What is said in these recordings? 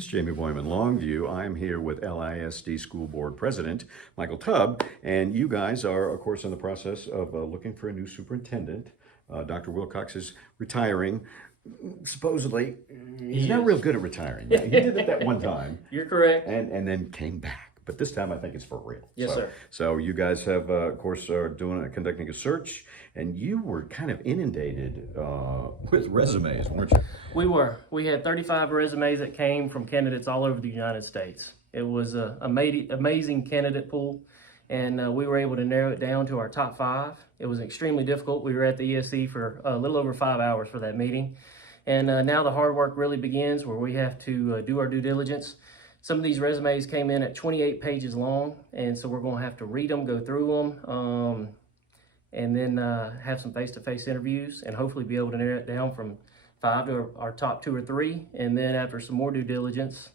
This is Jamey Boyum in Longview. I'm here with LISD School Board President Michael Tubb, and you guys are, of course, in the process of looking for a new superintendent. Dr. Wilcox is retiring. Supposedly, he's not real good at retiring. He did it that one time. You're correct. And then came back. But this time, I think it's for real. Yes, sir. So you guys have, of course, are conducting a search, and you were kind of inundated with resumes, weren't you? We were. We had 35 resumes that came from candidates all over the United States. It was an amazing candidate pool, and we were able to narrow it down to our top 5. It was extremely difficult. We were at the ESC for a little over 5 hours for that meeting. And now the hard work really begins, where we have to do our due diligence. Some of these resumes came in at 28 pages long, and so we're going to have to read them, go through them, and then have some face-to-face interviews, and hopefully be able to narrow it down from 5 to our top 2 or 3, and then after some more due diligence,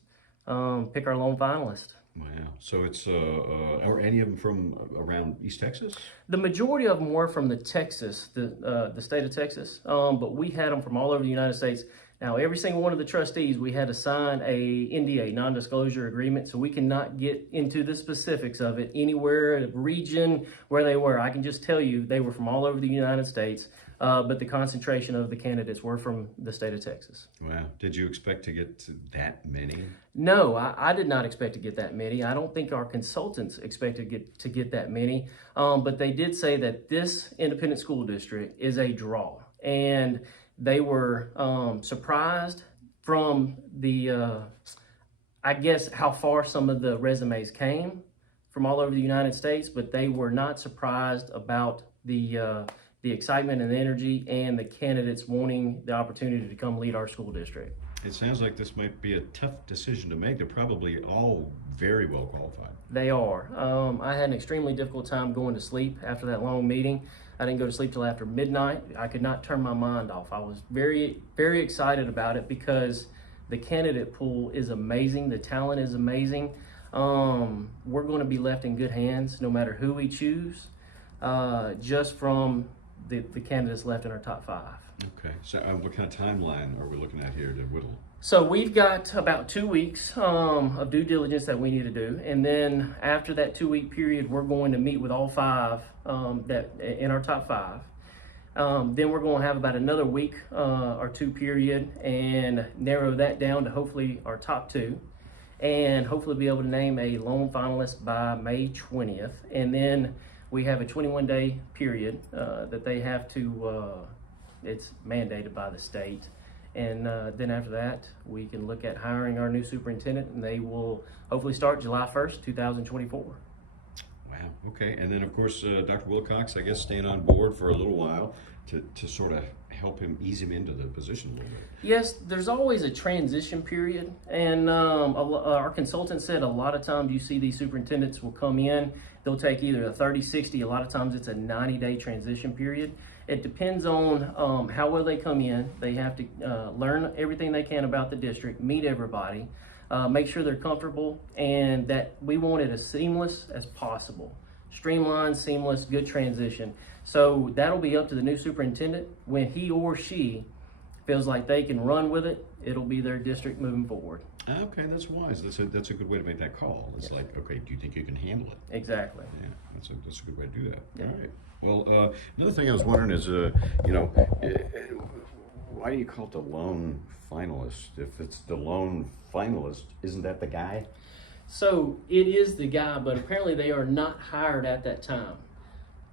pick our lone finalist. Wow. So it's, are any of them from around East Texas? The majority of them were from the state of Texas, but we had them from all over the United States. Now, every single one of the trustees, we had to sign a NDA, non-disclosure agreement, so we cannot get into the specifics of it, anywhere, region, where they were. I can just tell you they were from all over the United States, but the concentration of the candidates were from the state of Texas. Wow. Did you expect to get that many? No, I did not expect to get that many. I don't think our consultants expected to get that many, but they did say that this independent school district is a draw, and they were surprised from the, I guess, how far some of the resumes came from all over the United States, but they were not surprised about the excitement and the energy and the candidates wanting the opportunity to come lead our school district. It sounds like this might be a tough decision to make. They're probably all very well qualified. They are. I had an extremely difficult time going to sleep after that long meeting. I didn't go to sleep till after midnight. I could not turn my mind off. I was very, very excited about it because the candidate pool is amazing. The talent is amazing. We're going to be left in good hands no matter who we choose, just from the candidates left in our top 5. Okay, so what kind of timeline are we looking at here to whittle? So we've got about 2 weeks of due diligence that we need to do, and then after that 2-week period, we're going to meet with all 5 that in our top 5. Then we're going to have about another week or 2 period and narrow that down to hopefully our top 2, and hopefully be able to name a lone finalist by May 20th, and then we have a 21-day period that they have to. It's mandated by the state. And then after that, we can look at hiring our new superintendent, and they will hopefully start July 1st, 2024. Wow, okay. And then, of course, Dr. Wilcox, I guess, staying on board for a little while to sort of help him, ease him into the position a little bit. Yes, there's always a transition period. And our consultant said a lot of times you see these superintendents will come in, they'll take either a 30, 60, a lot of times it's a 90-day transition period. It depends on how well they come in. They have to learn everything they can about the district, meet everybody, make sure they're comfortable, and that we want it as seamless as possible. Streamlined, seamless, good transition. So that'll be up to the new superintendent. When he or she feels like they can run with it, it'll be their district moving forward. Okay, that's wise. That's a good way to make that call. It's like, okay, do you think you can handle it? Exactly. Yeah, that's a good way to do that. Yeah. All right. Well, another thing I was wondering is, why do you call it the lone finalist? If it's the lone finalist, isn't that the guy? So it is the guy, but apparently they are not hired at that time.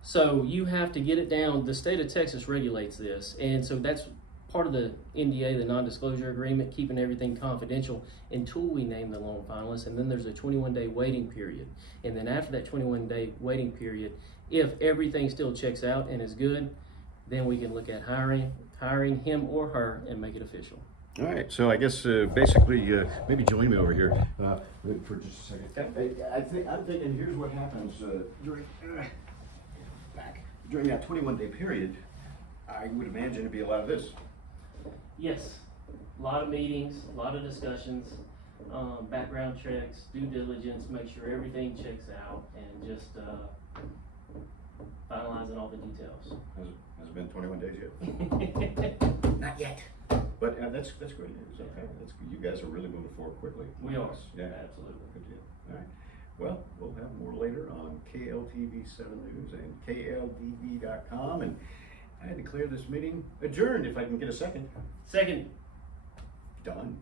So you have to get it down. The state of Texas regulates this, and so that's part of the NDA, the non-disclosure agreement, keeping everything confidential until we name the lone finalist. And then there's a 21-day waiting period. And then after that 21-day waiting period, if everything still checks out and is good, then we can look at hiring him or her and make it official. All right, so I guess basically, maybe join me over here for just a second. Okay. I'm thinking here's what happens during that 21-day period. I would imagine it'd be a lot of this. Yes, a lot of meetings, a lot of discussions, background checks, due diligence, make sure everything checks out, and just finalizing all the details. Has it been 21 days yet? Not yet. But that's great news. Okay, that's you guys are really moving forward quickly. We are. Yeah, Absolutely. good deal. All right. Well, we'll have more later on KLTV 7 News and KLDB.com. And I declare this meeting adjourned. If I can get a second. Second. Done.